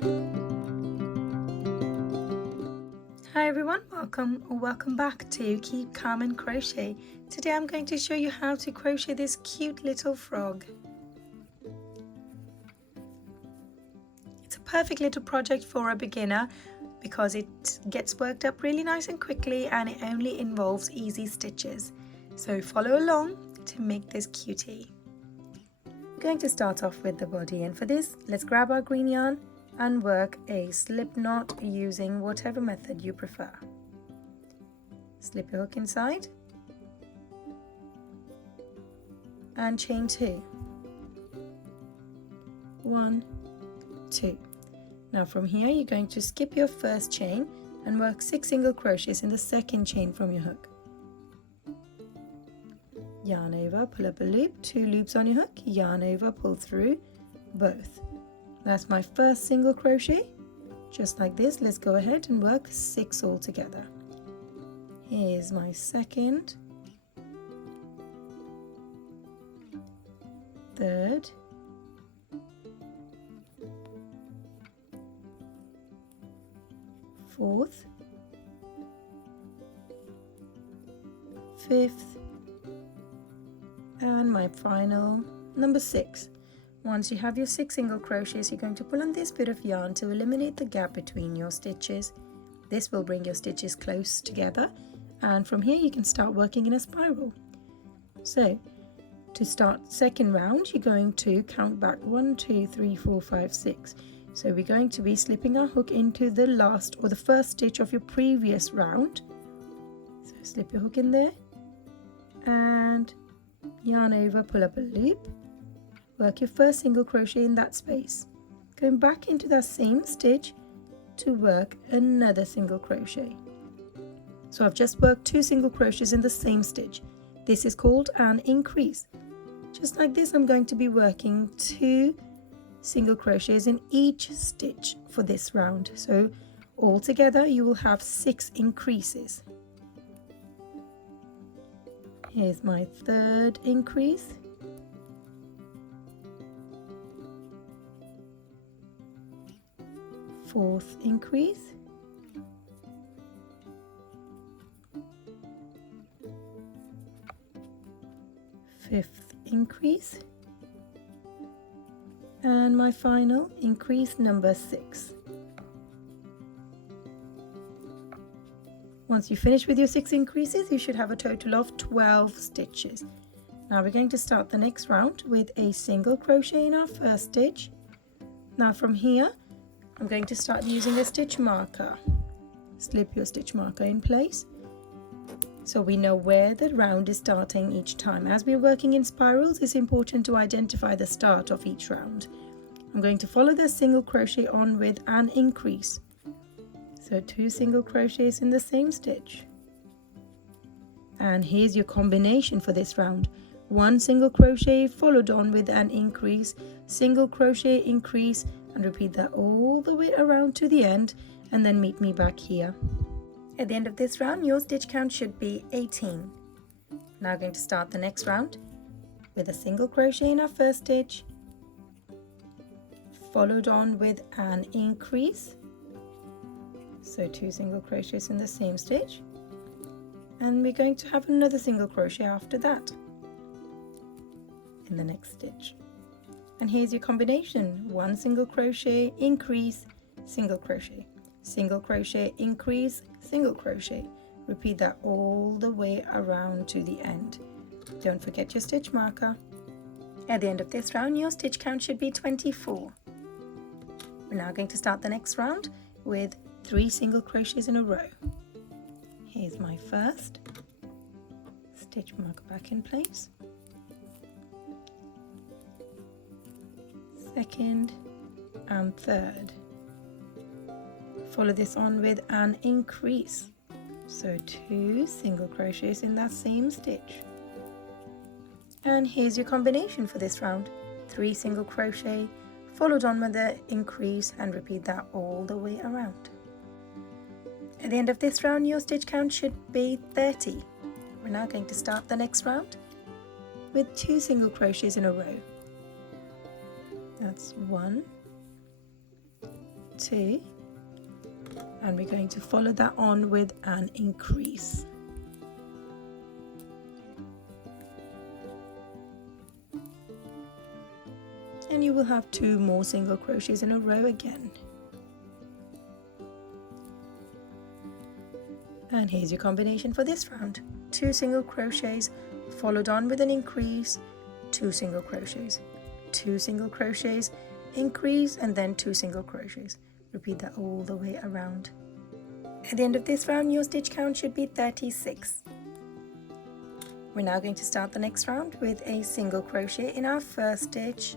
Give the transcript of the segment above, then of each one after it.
Hi everyone, welcome back to Keep Calm and Crochet. Today I'm going to show you how to crochet this cute little frog. It's a perfect little project for a beginner because it gets worked up really nice and quickly, and it only involves easy stitches. So follow along to make this cutie. We're going to start off with the body, and for this let's grab our green yarn and work a slip knot using whatever method you prefer. Slip your hook inside and chain 2. 1, 2. Now from here you're going to skip your first chain and work 6 single crochets in the second chain from your hook. Yarn over, pull up a loop, 2 loops on your hook, yarn over, pull through both. That's my first single crochet. Just like this, let's go ahead and work 6 all together. Here's my second, third, fourth, fifth, and my final number 6. Once you have your 6 single crochets, you're going to pull on this bit of yarn to eliminate the gap between your stitches. This will bring your stitches close together, and from here you can start working in a spiral. So to start second round, you're going to count back 1, 2, 3, 4, 5, 6. So we're going to be slipping our hook into the last or the first stitch of your previous round. So slip your hook in there and yarn over, pull up a loop. Work your first single crochet in that space, going back into that same stitch to work another single crochet. So I've just worked 2 single crochets in the same stitch. This is called an increase. Just like this, I'm going to be working 2 single crochets in each stitch for this round. So altogether you will have 6 increases. Here's my third increase. Fourth increase, fifth increase, and my final increase number 6. Once you finish with your 6 increases, you should have a total of 12 stitches. Now we're going to start the next round with a single crochet in our first stitch. Now from here I'm going to start using a stitch marker. Slip your stitch marker in place so we know where the round is starting each time. As we're working in spirals, it's important to identify the start of each round. I'm going to follow the single crochet on with an increase. So 2 single crochets in the same stitch. And here's your combination for this round. 1 single crochet followed on with an increase, single crochet, increase, and repeat that all the way around to the end, and then meet me back here. At the end of this round, your stitch count should be 18. Now I'm going to start the next round with a single crochet in our first stitch, followed on with an increase, so 2 single crochets in the same stitch, and we're going to have another single crochet after that in the next stitch. And here's your combination: 1 single crochet, increase, single crochet, single crochet, increase, single crochet. Repeat that all the way around to the end. Don't forget your stitch marker. At the end of this round, your stitch count should be 24. We're now going to start the next round with 3 single crochets in a row. Here's my first. Stitch marker back in place. Second and third. Follow this on with an increase, so 2 single crochets in that same stitch. And here's your combination for this round: 3 single crochet followed on with the increase, and repeat that all the way around. At the end of this round, your stitch count should be 30. We're now going to start the next round with 2 single crochets in a row. That's 1, 2, and we're going to follow that on with an increase. And you will have 2 more single crochets in a row again. And here's your combination for this round. 2 single crochets followed on with an increase, 2 single crochets, 2 single crochets, increase, and then 2 single crochets. Repeat that all the way around. At the end of this round, your stitch count should be 36. We're now going to start the next round with a single crochet in our first stitch.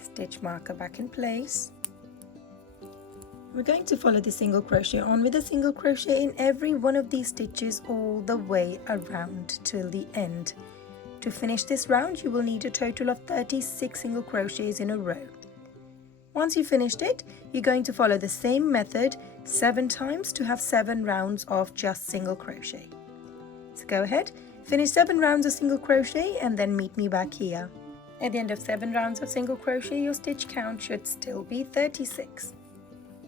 Stitch marker back in place. We're going to follow the single crochet on with a single crochet in every one of these stitches all the way around till the end. To finish this round, you will need a total of 36 single crochets in a row. Once you've finished it, you're going to follow the same method 7 times to have 7 rounds of just single crochet. So go ahead, finish 7 rounds of single crochet and then meet me back here. At the end of 7 rounds of single crochet, your stitch count should still be 36.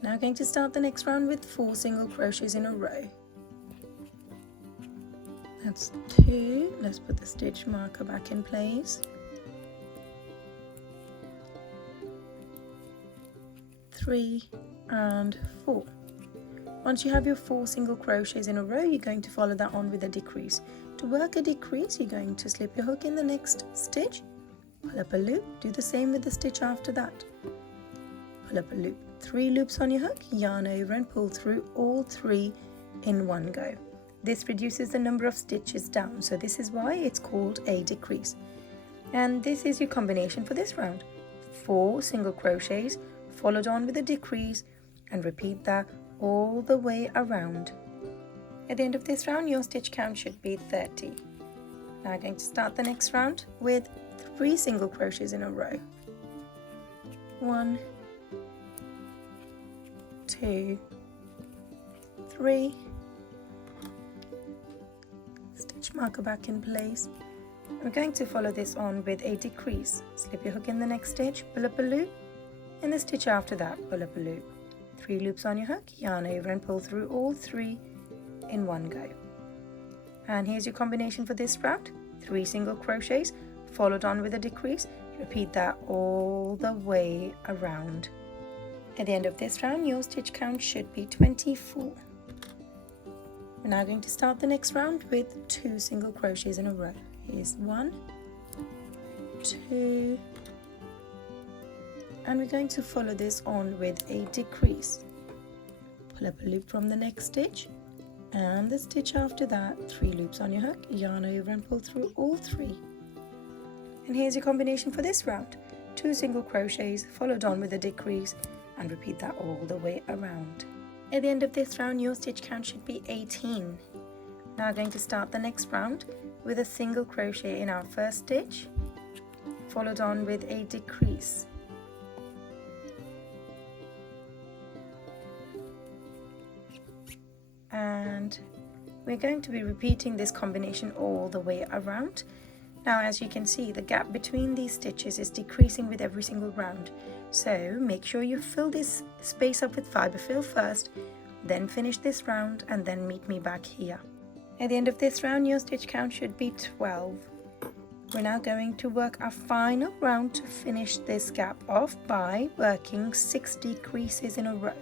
Now going to start the next round with 4 single crochets in a row. That's 2. Let's put the stitch marker back in place. 3 and 4. Once you have your 4 single crochets in a row, you're going to follow that on with a decrease. To work a decrease, you're going to slip your hook in the next stitch, pull up a loop, do the same with the stitch after that. Pull up a loop, 3 loops on your hook, yarn over and pull through all 3 in one go. This reduces the number of stitches down, so this is why it's called a decrease. And this is your combination for this round. 4 single crochets followed on with a decrease, and repeat that all the way around. At the end of this round, your stitch count should be 30. Now I'm going to start the next round with 3 single crochets in a row. 1, 2, 3. Stitch marker back in place. I'm going to follow this on with a decrease. Slip your hook in the next stitch, pull up a loop. In the stitch after that, pull up a loop. 3 loops on your hook, yarn over and pull through all 3 in one go. And here's your combination for this round. 3 single crochets followed on with a decrease. Repeat that all the way around. At the end of this round, your stitch count should be 24. We're now going to start the next round with 2 single crochets in a row. Here's 1, 2, and we're going to follow this on with a decrease. Pull up a loop from the next stitch, and the stitch after that, 3 loops on your hook, yarn over and pull through all 3. And here's your combination for this round. 2 single crochets followed on with a decrease, and repeat that all the way around. At the end of this round, your stitch count should be 18. Now I'm going to start the next round with a single crochet in our first stitch, followed on with a decrease. And we're going to be repeating this combination all the way around. Now, as you can see, the gap between these stitches is decreasing with every single round. So make sure you fill this space up with fibre fill first, then finish this round and then meet me back here. At the end of this round, your stitch count should be 12. We're now going to work our final round to finish this gap off by working 6 decreases in a row.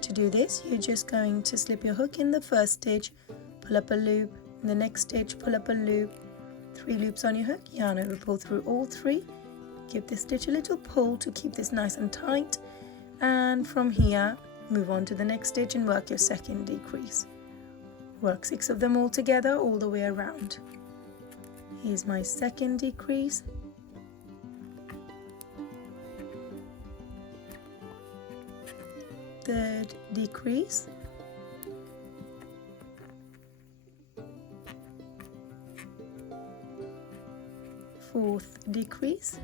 To do this, you're just going to slip your hook in the first stitch, pull up a loop, in the next stitch, pull up a loop, 3 loops on your hook, yarn over, pull through all 3, give this stitch a little pull to keep this nice and tight, and from here move on to the next stitch and work your second decrease. Work 6 of them all together all the way around. Here's my second decrease, third decrease, fourth decrease,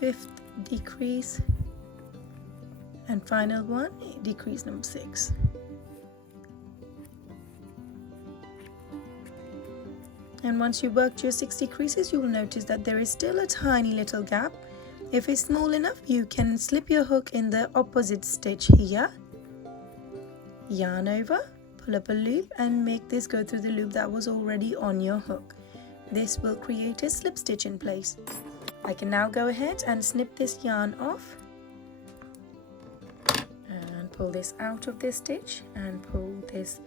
fifth decrease, and final one, decrease number 6. And once you worked your 60 creases, you will notice that there is still a tiny little gap. If it's small enough, you can slip your hook in the opposite stitch here, yarn over, pull up a loop and make this go through the loop that was already on your hook. This will create a slip stitch in place. I can now go ahead and snip this yarn off and pull this out of this stitch and pull this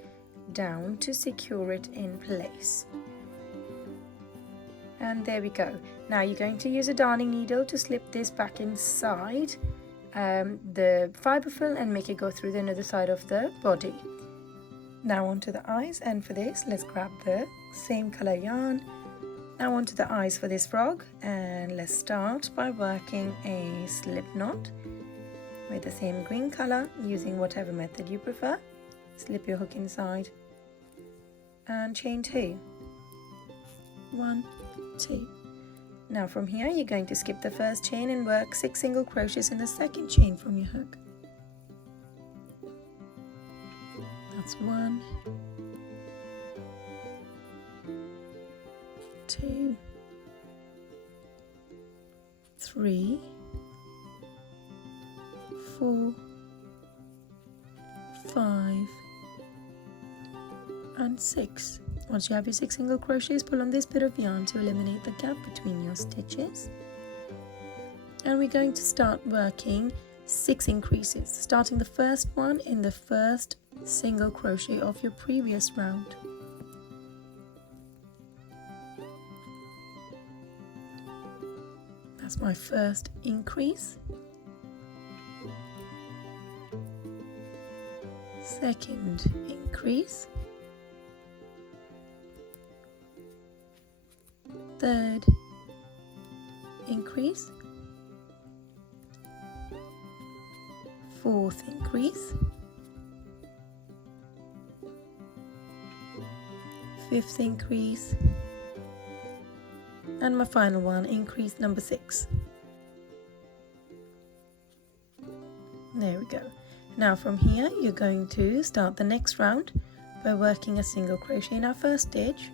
down to secure it in place. And there we go. Now you're going to use a darning needle to slip this back inside the fibre fill and make it go through the other side of the body. Now onto the eyes, and for this let's grab the same colour yarn. Now onto the eyes for this frog, and let's start by working a slip knot with the same green colour using whatever method you prefer. Slip your hook inside and chain 2. 1, 2. Now from here you're going to skip the first chain and work 6 single crochets in the second chain from your hook. That's 1, 2, 3, 4, 5 and 6. Once you have your 6 single crochets, pull on this bit of yarn to eliminate the gap between your stitches. And we're going to start working 6 increases, starting the first one in the first single crochet of your previous round. That's my first increase. Second increase. Third increase, fourth increase, fifth increase, and my final one, increase number 6. There we go. Now from here you're going to start the next round by working a single crochet in our first stitch.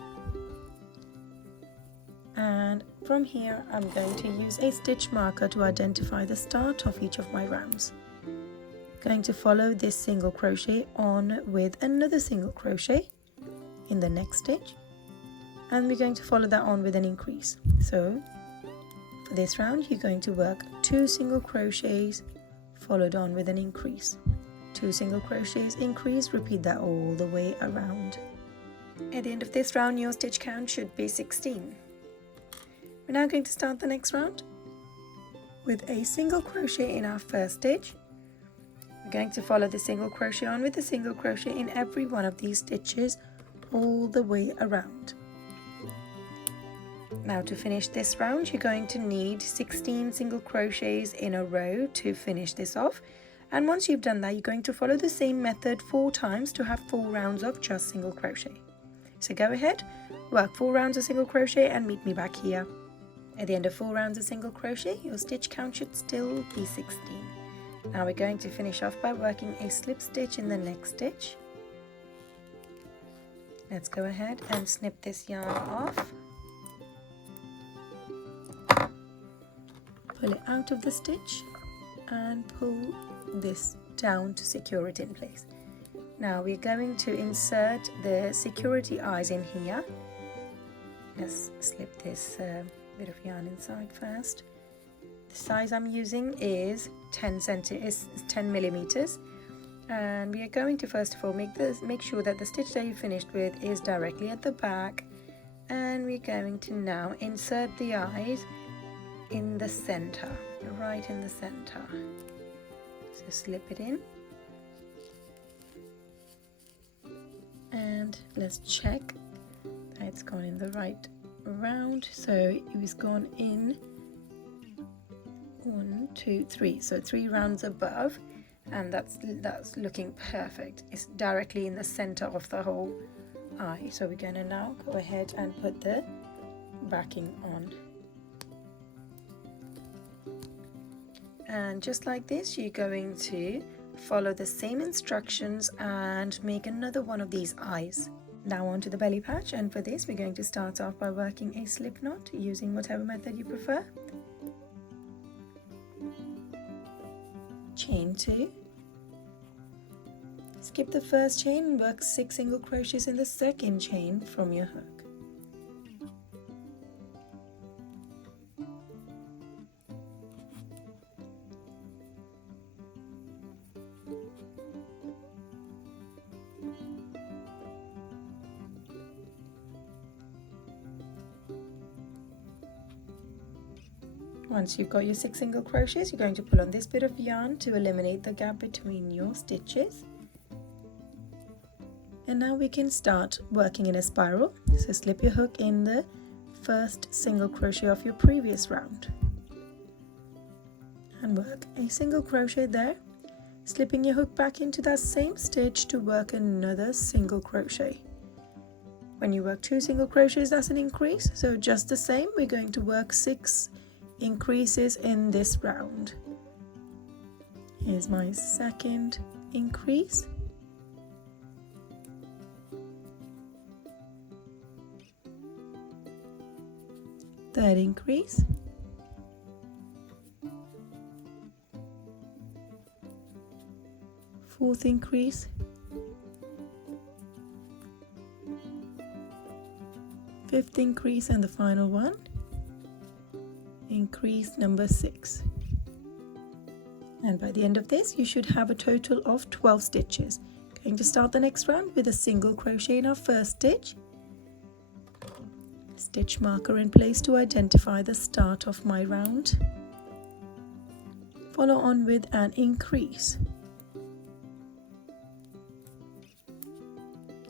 And from here I'm going to use a stitch marker to identify the start of each of my rounds. Going to follow this single crochet on with another single crochet in the next stitch, and we're going to follow that on with an increase. So for this round you're going to work 2 single crochets followed on with an increase, 2 single crochets, increase, repeat that all the way around. At the end of this round your stitch count should be 16. We're now going to start the next round with a single crochet in our first stitch. We're going to follow the single crochet on with a single crochet in every one of these stitches all the way around. Now to finish this round you're going to need 16 single crochets in a row to finish this off, and once you've done that you're going to follow the same method 4 times to have 4 rounds of just single crochet. So go ahead, work 4 rounds of single crochet and meet me back here. At the end of 4 rounds of single crochet, your stitch count should still be 16. Now we're going to finish off by working a slip stitch in the next stitch. Let's go ahead and snip this yarn off. Pull it out of the stitch and pull this down to secure it in place. Now we're going to insert the security eyes in here. Let's slip this bit of yarn inside first. The size I'm using is 10 millimeters, and we are going to first of all make sure that the stitch that you finished with is directly at the back, and we're going to now insert the eyes in the center, right in the center. So slip it in, and let's check that it's gone in the right round. So it was gone in 1, 2, 3, so 3 rounds above, and that's looking perfect. It's directly in the center of the whole eye. So we're going to now go ahead and put the backing on, and just like this you're going to follow the same instructions and make another one of these eyes. Now onto the belly patch, and for this we're going to start off by working a slip knot using whatever method you prefer. Chain 2, skip the first chain and work 6 single crochets in the second chain from your hook. Once you've got your 6 single crochets, you're going to pull on this bit of yarn to eliminate the gap between your stitches. And now we can start working in a spiral. So slip your hook in the first single crochet of your previous round and work a single crochet there, slipping your hook back into that same stitch to work another single crochet. When you work 2 single crochets, that's an increase, so just the same, we're going to work 6 increases in this round. Here's my second increase, third increase, fourth increase, fifth increase, and the final one, increase number 6. And by the end of this you should have a total of 12 stitches. Going to start the next round with a single crochet in our first stitch, stitch marker in place to identify the start of my round, follow on with an increase,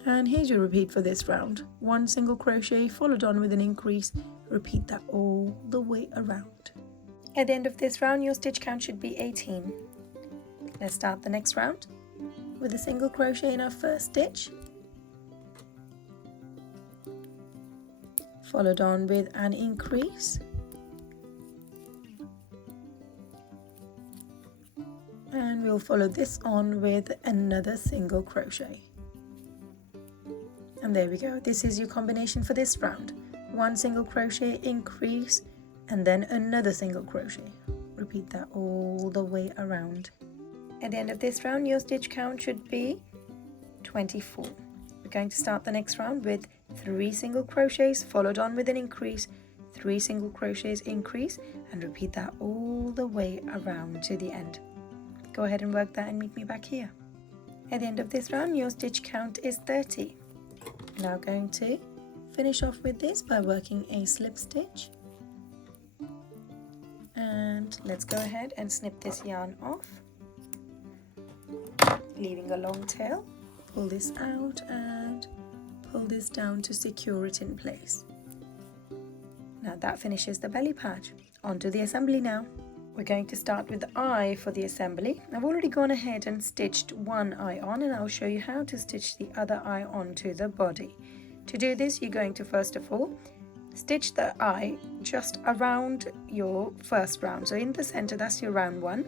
and here's your repeat for this round. 1 single crochet followed on with an increase. Repeat that all the way around. At the end of this round your stitch count should be 18. Let's start the next round with a single crochet in our first stitch, followed on with an increase, and we'll follow this on with another single crochet. And there we go, this is your combination for this round. 1 single crochet, increase, and then another single crochet. Repeat that all the way around. At the end of this round your stitch count should be 24. We're going to start the next round with 3 single crochets followed on with an increase, 3 single crochets, increase, and repeat that all the way around to the end. Go ahead and work that and meet me back here. At the end of this round your stitch count is 30. Now going to finish off with this by working a slip stitch, and let's go ahead and snip this yarn off, leaving a long tail. Pull this out and pull this down to secure it in place. Now that finishes the belly patch. Onto the assembly now. We're going to start with the eye for the assembly. I've already gone ahead and stitched one eye on, and I'll show you how to stitch the other eye onto the body. To do this, you're going to first of all stitch the eye just around your first round. So in the center, that's your round 1.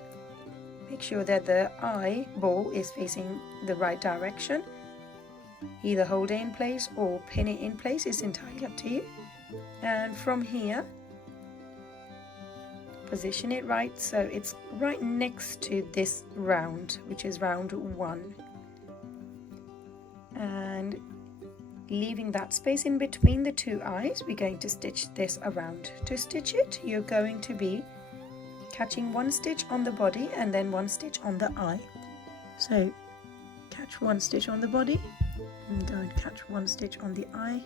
Make sure that the eye ball is facing the right direction. Either hold it in place or pin it in place, it's entirely up to you. And from here, position it right so it's right next to this round, which is round 1. And leaving that space in between the 2 eyes, we're going to stitch this around. To stitch it, you're going to be catching 1 stitch on the body and then 1 stitch on the eye. So catch 1 stitch on the body and go and catch 1 stitch on the eye.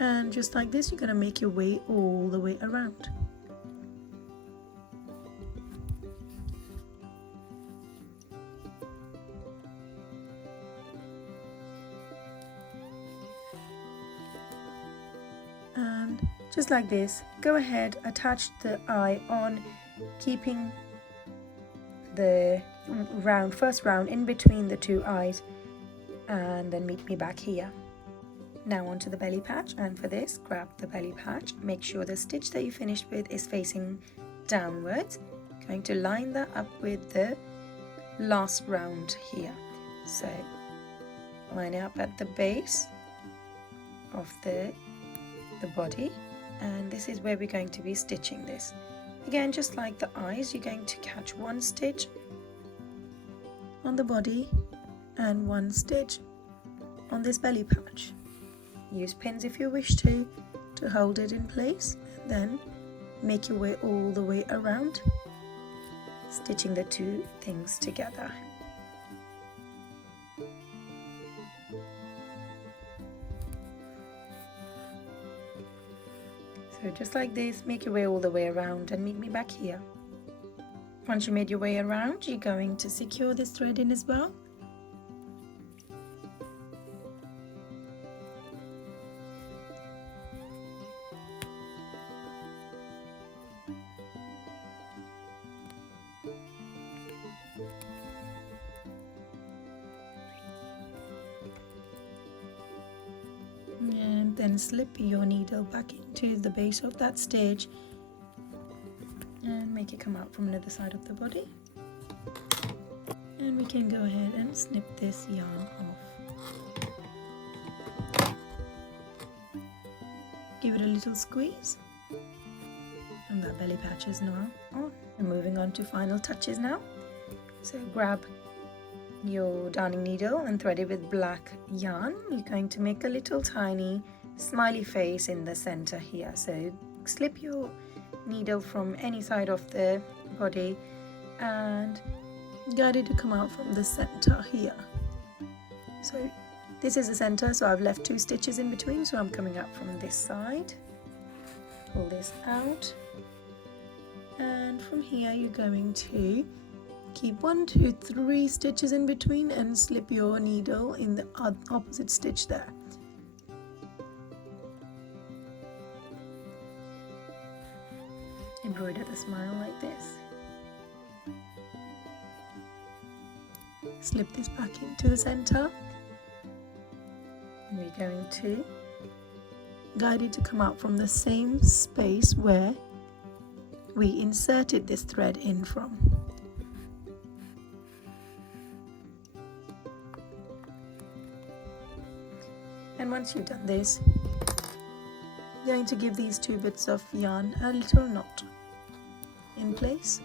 And just like this, you're going to make your way all the way around. And just like this, go ahead, attach the eye on, keeping the first round in between the 2 eyes, and then meet me back here. Now onto the belly patch, and for this, grab the belly patch, make sure the stitch that you finished with is facing downwards. Going to line that up with the last round here. So line up at the base of the body, and this is where we're going to be stitching this. Again, just like the eyes, you're going to catch one stitch on the body and one stitch on this belly patch. Use pins if you wish to hold it in place, and then make your way all the way around, stitching the two things together. So just like this, make your way all the way around and meet me back here. Once you made your way around, you're going to secure this thread in as well. And then slip your needle back into the base of that stitch and make it come out from another side of the body. And we can go ahead and snip this yarn off. Give it a little squeeze, and that belly patch is now on. And moving on to final touches now. So grab your darning needle and thread it with black yarn. You're going to make a little tiny smiley face in the center here. So slip your needle from any side of the body and guide it to come out from the center here. So this is the center, so I've left 2 stitches in between, so I'm coming out from this side. Pull this out, and from here you're going to keep 1, 2, 3 stitches in between and slip your needle in the opposite stitch there. Embroider the smile like this. Slip this back into the center. And we're going to guide it to come out from the same space where we inserted this thread in from. And once you've done this, you're going to give these 2 bits of yarn a little knot in place.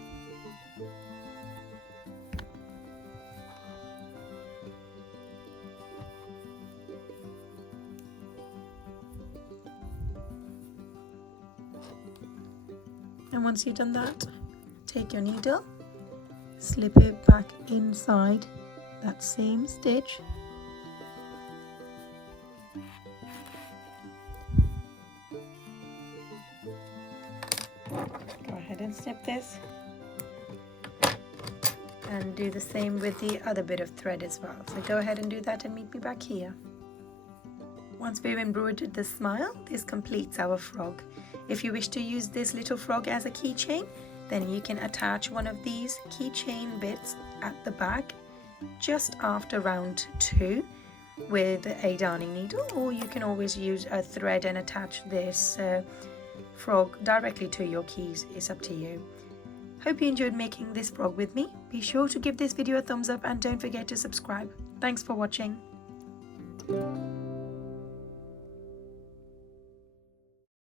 And once you've done that, take your needle, slip it back inside that same stitch. Go ahead and snip this, and do the same with the other bit of thread as well. So go ahead and do that and meet me back here. Once we've embroidered the smile, this completes our frog. If you wish to use this little frog as a keychain, then you can attach one of these keychain bits at the back just after round 2 with a darning needle, or you can always use a thread and attach this frog directly to your keys. It's up to you. Hope you enjoyed making this frog with me. Be sure to give this video a thumbs up and don't forget to subscribe. Thanks for watching.